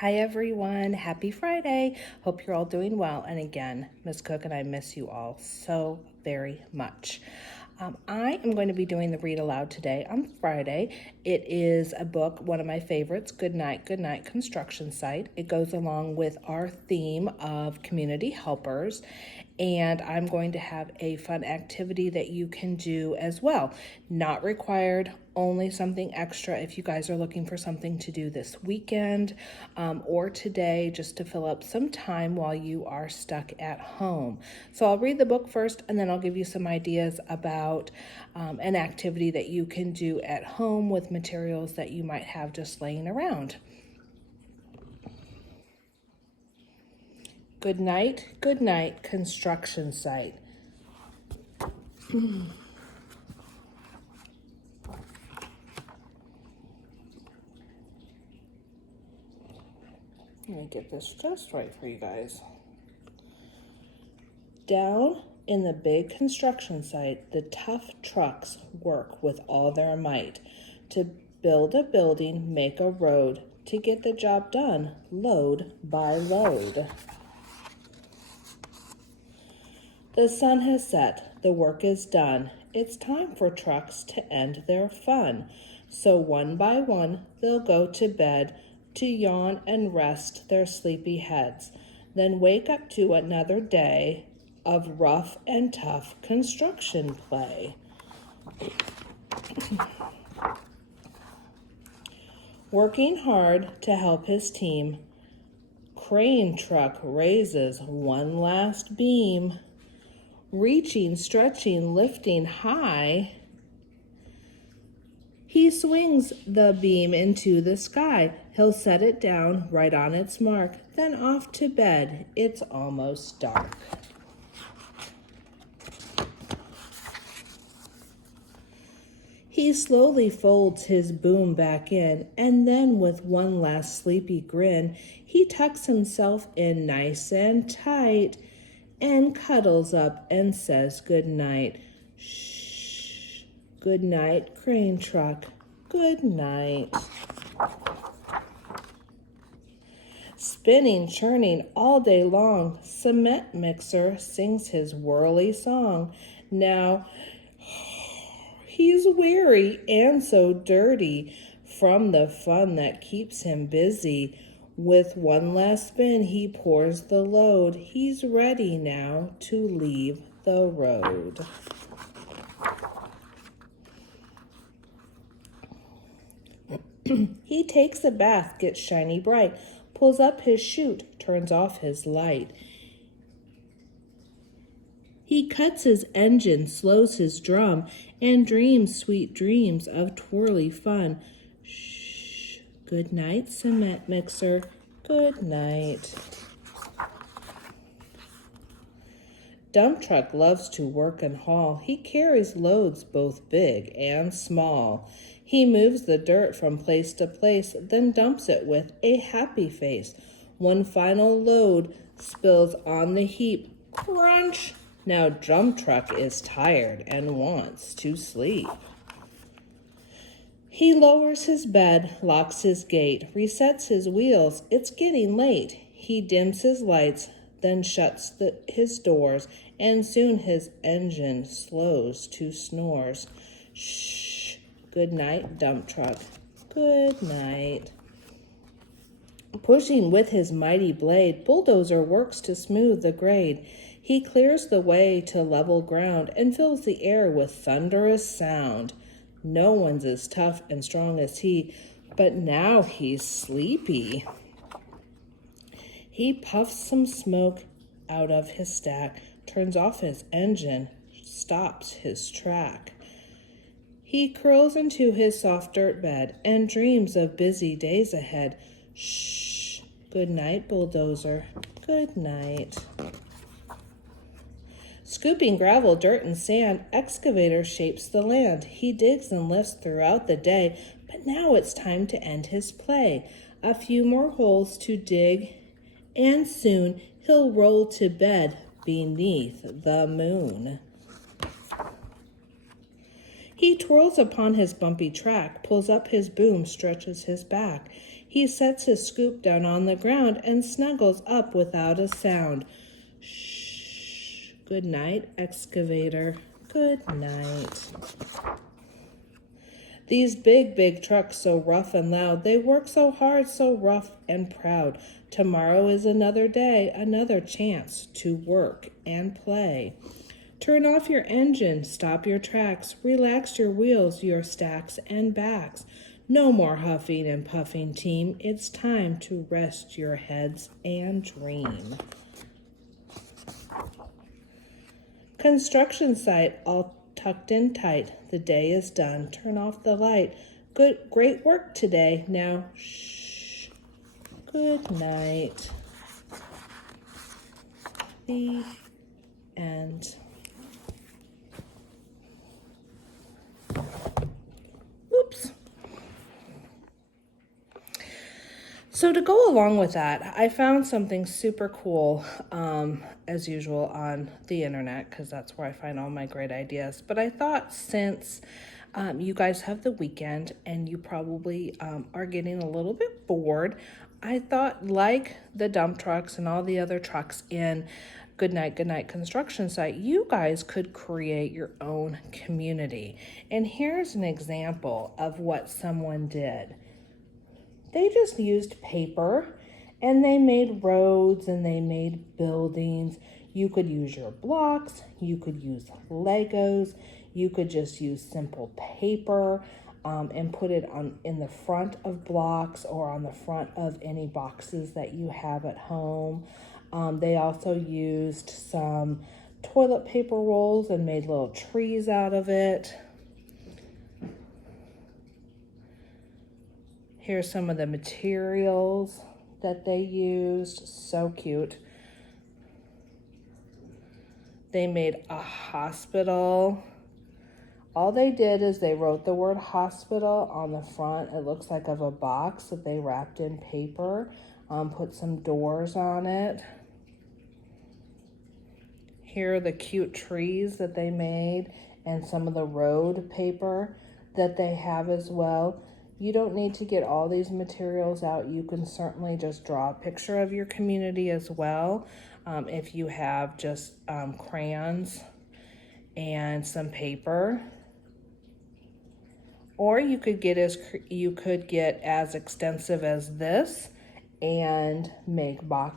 Hi everyone, happy Friday. Hope you're all doing well. And again, Miss Cook and I miss you all so very much. I am going to be doing the read aloud today on Friday. It is a book, one of my favorites, Good Night Construction Site. It goes along with our theme of community helpers, and I'm going to have a fun activity that you can do as well. Not required, only something extra if you guys are looking for something to do this weekend or today, just to fill up some time while you are stuck at home. So I'll read the book first, and then I'll give you some ideas about an activity that you can do at home with materials that you might have just laying around. Good night, construction site. Let me get this just right for you guys. Down in the big construction site, the tough trucks work with all their might to build a building, make a road, to get the job done, load by load. The sun has set, the work is done. It's time for trucks to end their fun. So one by one, they'll go to bed to yawn and rest their sleepy heads, then wake up to another day of rough and tough construction play. Working hard to help his team, crane truck raises one last beam. Reaching, stretching, lifting high, he swings the beam into the sky. He'll set it down right on its mark, then off to bed. It's almost dark. He slowly folds his boom back in, and then with one last sleepy grin, he tucks himself in nice and tight and cuddles up and says good night. Shh. Good night, crane truck. Good night. Spinning, churning all day long, cement mixer sings his whirly song. Now he's weary and so dirty from the fun that keeps him busy. With one last spin, he pours the load. He's ready now to leave the road. He takes a bath, gets shiny bright, pulls up his chute, turns off his light. He cuts his engine, slows his drum, and dreams sweet dreams of twirly fun. Shh. Good night, cement mixer. Good night. Dump truck loves to work and haul. He carries loads both big and small. He moves the dirt from place to place, then dumps it with a happy face. One final load spills on the heap. Crunch! Now dump truck is tired and wants to sleep. He lowers his bed, locks his gate, resets his wheels. It's getting late. He dims his lights, then shuts his doors, and soon his engine slows to snores. Shh. Good night, dump truck. Good night. Pushing with his mighty blade, bulldozer works to smooth the grade. He clears the way to level ground and fills the air with thunderous sound. No one's as tough and strong as he, but now he's sleepy. He puffs some smoke out of his stack, turns off his engine, stops his track. He curls into his soft dirt bed and dreams of busy days ahead. Shh. Good night, bulldozer. Good night. Scooping gravel, dirt, and sand, excavator shapes the land. He digs and lifts throughout the day, but now it's time to end his play. A few more holes to dig, and soon he'll roll to bed beneath the moon. He twirls upon his bumpy track, pulls up his boom, stretches his back. He sets his scoop down on the ground and snuggles up without a sound. Shh. Good night, excavator. Good night. These big trucks so rough and loud, they work so hard, so rough and proud. Tomorrow is another day, another chance to work and play. Turn off your engine, stop your tracks, relax your wheels, your stacks and backs. No more huffing and puffing, team. It's time to rest your heads and dream. Construction site all tucked in tight. The day is done. Turn off the light. Great work today. Now, shh. Good night. The end. Oops. So to go along with that, I found something super cool, as usual, on the internet, because that's where I find all my great ideas. But I thought since you guys have the weekend and you probably are getting a little bit bored, I thought, like the dump trucks and all the other trucks in Goodnight construction site, you guys could create your own community. And here's an example of what someone did. They just used paper and they made roads and they made buildings. You could use your blocks, you could use Legos, you could just use simple paper and put it in the front of blocks or on the front of any boxes that you have at home. They also used some toilet paper rolls and made little trees out of it. Here's some of the materials that they used. So cute. They made a hospital. All they did is they wrote the word hospital on the front. It looks like of a box that they wrapped in paper. Put some doors on it. Here are the cute trees that they made and some of the road paper that they have as well. You don't need to get all these materials out. You can certainly just draw a picture of your community as well. If you have just crayons and some paper, or you could get as extensive as this and make boxes